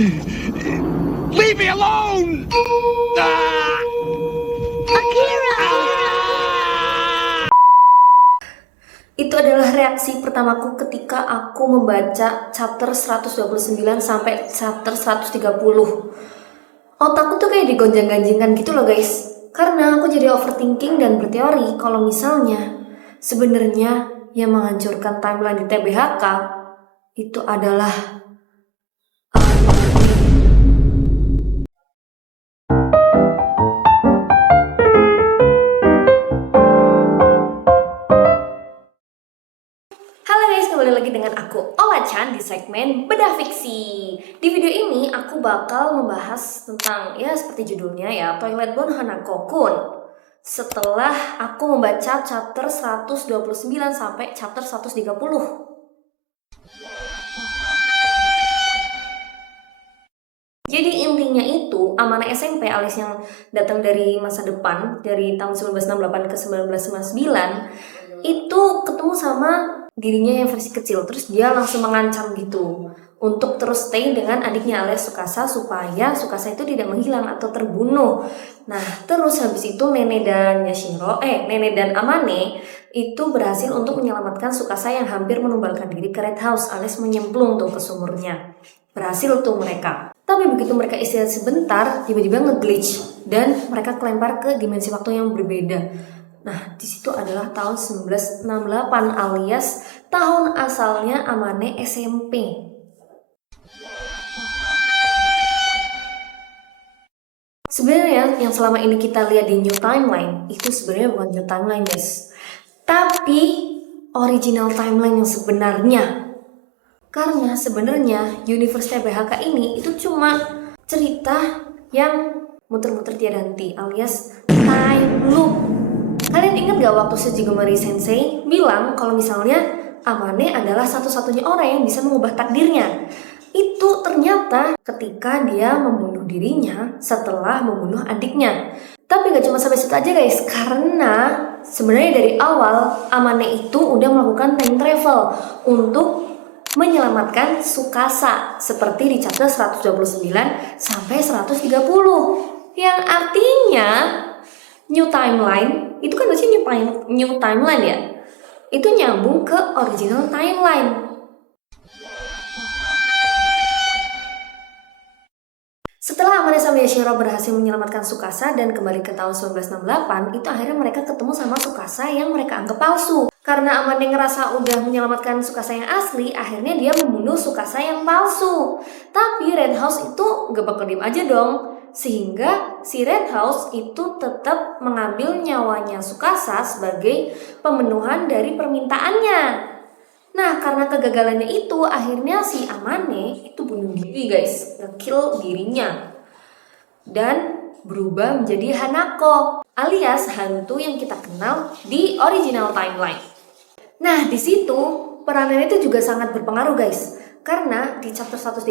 Leave me alone! Itu adalah reaksi pertamaku ketika aku membaca chapter 129 sampai chapter 130. Otakku tuh kayak digonjang-ganjingkan gitu loh guys. Karena aku jadi overthinking dan berteori kalau misalnya sebenarnya yang menghancurkan timeline di TBHK itu adalah kembali lagi dengan aku Ola-chan di segmen Bedah Fiksi. Di video ini aku bakal membahas tentang ya seperti judulnya ya, Toilet Bound Hanako-kun. Setelah aku membaca chapter 129 sampai chapter 130. Jadi intinya itu Amane SMP alias yang datang dari masa depan, dari tahun 1968 ke 1959, itu ketemu sama dirinya yang versi kecil. Terus dia langsung mengancam gitu untuk terus stay dengan adiknya alias Tsukasa supaya Tsukasa itu tidak menghilang atau terbunuh. Nah terus habis itu Nene dan Amane itu berhasil untuk menyelamatkan Tsukasa yang hampir menumbalkan diri ke Red House alias menyemplung tuh ke sumurnya. Berhasil tuh mereka. Tapi begitu mereka istirahat sebentar, tiba-tiba nge-glitch dan mereka kelempar ke dimensi waktu yang berbeda. Nah, di situ adalah tahun 1968 alias tahun asalnya Amane SMP. Sebenarnya yang selama ini kita lihat di New Timeline itu sebenarnya bukan New Timeline, guys. Tapi original timeline yang sebenarnya. Karena sebenarnya universe TBHK ini itu cuma cerita yang muter-muter tiada henti alias time loop. Kalian ingat gak waktu Sejigomari Sensei bilang kalau misalnya Amane adalah satu-satunya orang yang bisa mengubah takdirnya? Itu ternyata ketika dia membunuh dirinya setelah membunuh adiknya. Tapi gak cuma sampai situ aja guys, karena sebenarnya dari awal Amane itu udah melakukan time travel untuk menyelamatkan Tsukasa seperti di chapter 129 sampai 130. Yang artinya New Timeline itu kan masih New Timeline ya. Itu nyambung ke original timeline. Setelah Amane sama Yashiro berhasil menyelamatkan Tsukasa dan kembali ke tahun 1968, itu akhirnya mereka ketemu sama Tsukasa yang mereka anggap palsu. Karena Amane ngerasa udah menyelamatkan Tsukasa yang asli, akhirnya dia membunuh Tsukasa yang palsu. Tapi Red House itu gak bakal diem aja dong. Sehingga si Red House itu tetap mengambil nyawanya Tsukasa sebagai pemenuhan dari permintaannya. Nah, karena kegagalannya itu, akhirnya si Amane itu bunuh diri guys, nge-kill dirinya. Dan berubah menjadi Hanako, alias hantu yang kita kenal di original timeline. Nah, di situ peranannya itu juga sangat berpengaruh guys. Karena di chapter chapter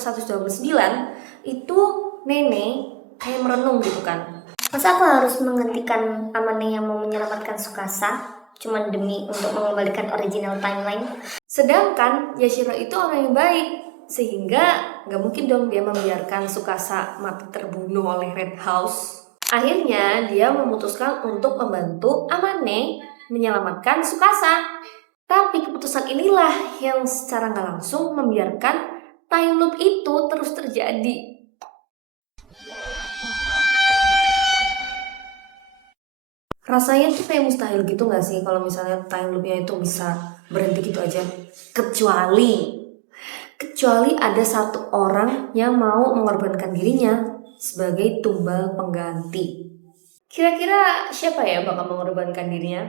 129 itu Nene kayak merenung gitu kan. Masa aku harus menghentikan Amane yang mau menyelamatkan Tsukasa cuma demi untuk mengembalikan original timeline? Sedangkan Yashiro itu orang yang baik, sehingga gak mungkin dong dia membiarkan Tsukasa mati terbunuh oleh Red House. Akhirnya dia memutuskan untuk membantu Amane menyelamatkan Tsukasa. Tapi keputusan inilah yang secara gak langsung membiarkan time loop itu terus terjadi. Rasanya tuh kayak mustahil gitu gak sih kalau misalnya time loopnya itu bisa berhenti gitu aja. Kecuali ada satu orang yang mau mengorbankan dirinya sebagai tumbal pengganti. Kira-kira siapa ya bakal mengorbankan dirinya?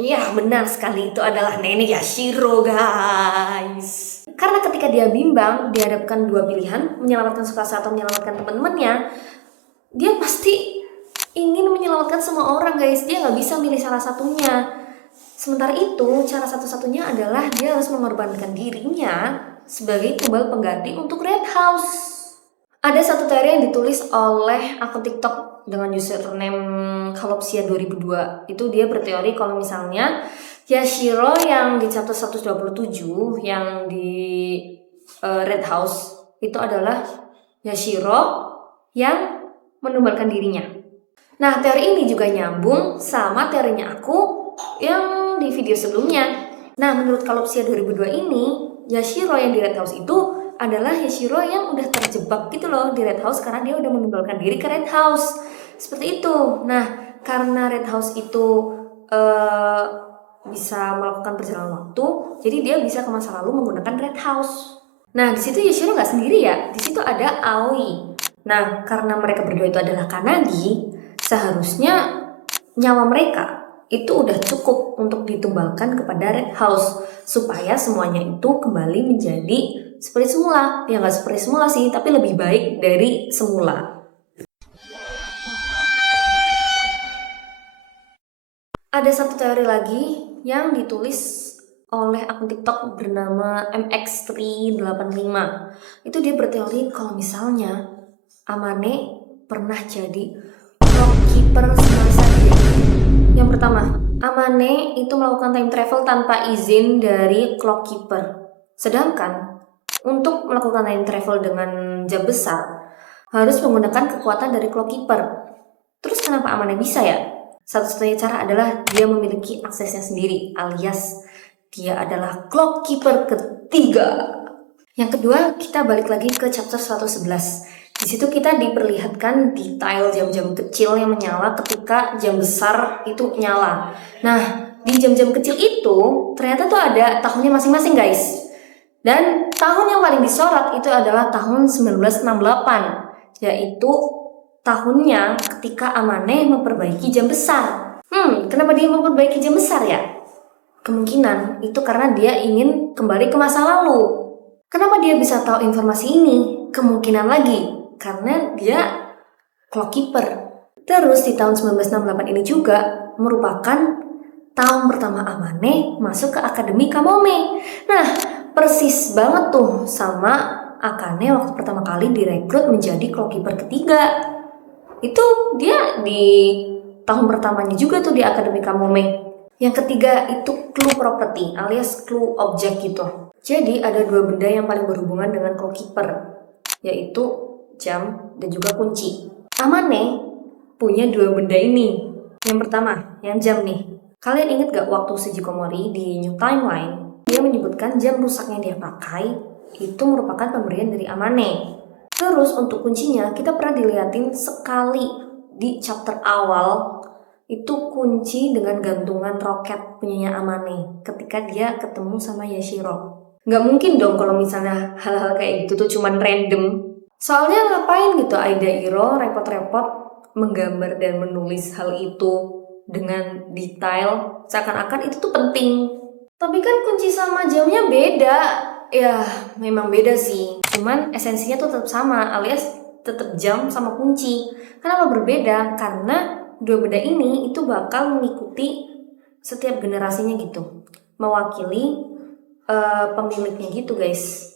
Ya benar sekali, itu adalah Nenek Yashiro guys. Karena ketika dia bimbang dihadapkan dua pilihan, menyelamatkan Tsukasa atau menyelamatkan teman-temannya, dia pasti ingin menyelamatkan semua orang guys. Dia gak bisa milih salah satunya. Sementara itu cara satu-satunya adalah dia harus mengorbankan dirinya sebagai tumbal pengganti untuk Red House. Ada satu teori yang ditulis oleh akun TikTok dengan username Kalopsia 2002. Itu dia berteori kalau misalnya Yashiro yang di chapter 127 yang di Red House itu adalah Yashiro yang menumbalkan dirinya. Nah, teori ini juga nyambung sama teorinya aku yang di video sebelumnya. Nah, menurut Kalopsia 2002 ini, Yashiro yang di Red House itu adalah Yashiro yang udah terjebak gitu loh di Red House karena dia udah menumbalkan diri ke Red House. Seperti itu. Nah, karena Red House itu bisa melakukan perjalanan waktu, jadi dia bisa ke masa lalu menggunakan Red House. Nah, di situ Yashiro nggak sendiri ya. Di situ ada Aoi. Nah, karena mereka berdua itu adalah Kanagi, seharusnya nyawa mereka itu udah cukup untuk ditumbalkan kepada Red House supaya semuanya itu kembali menjadi seperti semula. Ya nggak seperti semula sih, tapi lebih baik dari semula. Ada satu teori lagi yang ditulis oleh akun TikTok bernama MX385. Itu dia berteori kalau misalnya Amane pernah jadi clockkeeper semasa dia. Yang pertama, Amane itu melakukan time travel tanpa izin dari clockkeeper. Sedangkan untuk melakukan time travel dengan jam besar harus menggunakan kekuatan dari clockkeeper. Terus kenapa Amane bisa ya? Satu-satunya cara adalah dia memiliki aksesnya sendiri, alias dia adalah clockkeeper ketiga. Yang kedua, kita balik lagi ke chapter 111. Di situ kita diperlihatkan detail jam-jam kecil yang menyala ketika jam besar itu nyala. Nah, di jam-jam kecil itu ternyata tuh ada tahunnya masing-masing, guys. Dan tahun yang paling disorot itu adalah tahun 1968, yaitu tahunnya ketika Amane memperbaiki jam besar. Kenapa dia memperbaiki jam besar ya? Kemungkinan itu karena dia ingin kembali ke masa lalu. Kenapa dia bisa tahu informasi ini? Kemungkinan lagi karena dia clockkeeper. Terus di tahun 1968 ini juga merupakan tahun pertama Amane masuk ke Akademi Kamome. Nah, persis banget tuh sama Akane waktu pertama kali direkrut menjadi clockkeeper ketiga. Itu dia di tahun pertamanya juga tuh di Akademi Kamome. Yang ketiga itu clue property alias clue objek gitu. Jadi ada dua benda yang paling berhubungan dengan clockkeeper, yaitu jam dan juga kunci. Amane punya dua benda ini. Yang pertama, yang jam nih. Kalian ingat gak waktu Sujikomori di New Timeline, dia menyebutkan jam rusak yang dia pakai itu merupakan pemberian dari Amane. Terus untuk kuncinya kita pernah dilihatin sekali di chapter awal, itu kunci dengan gantungan roket punyanya Amane ketika dia ketemu sama Yashiro. Nggak mungkin dong kalau misalnya hal-hal kayak gitu tuh cuman random. Soalnya ngapain gitu Aida Iro repot-repot menggambar dan menulis hal itu dengan detail seakan-akan itu tuh penting. Tapi kan kunci sama jamnya beda. Ya memang beda sih, cuman esensinya tuh tetap sama, alias tetap jam sama kunci. Kenapa berbeda? Karena dua benda ini itu bakal mengikuti setiap generasinya gitu, mewakili pemiliknya gitu guys.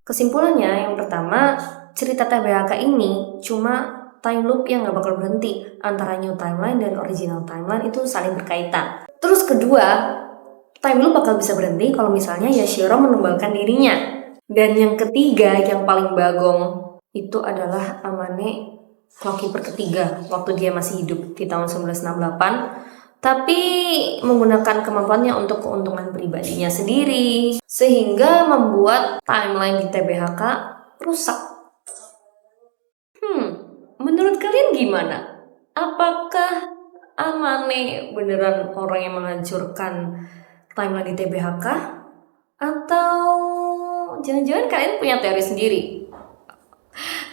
Kesimpulannya yang pertama, cerita TBHK ini cuma time loop yang gak bakal berhenti antara new timeline dan original timeline itu saling berkaitan. Terus kedua, time loop bakal bisa berhenti kalau misalnya Yashiro menumbalkan dirinya. Dan yang ketiga yang paling bagong itu adalah Amane clockkeeper ketiga waktu dia masih hidup di tahun 1968, tapi menggunakan kemampuannya untuk keuntungan pribadinya sendiri sehingga membuat timeline di TBHK rusak. Menurut kalian gimana? Apakah Amane beneran orang yang menghancurkan timeline di TBHK? Atau jangan-jangan kalian punya teori sendiri?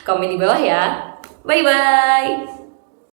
Komen di bawah ya. Bye-bye.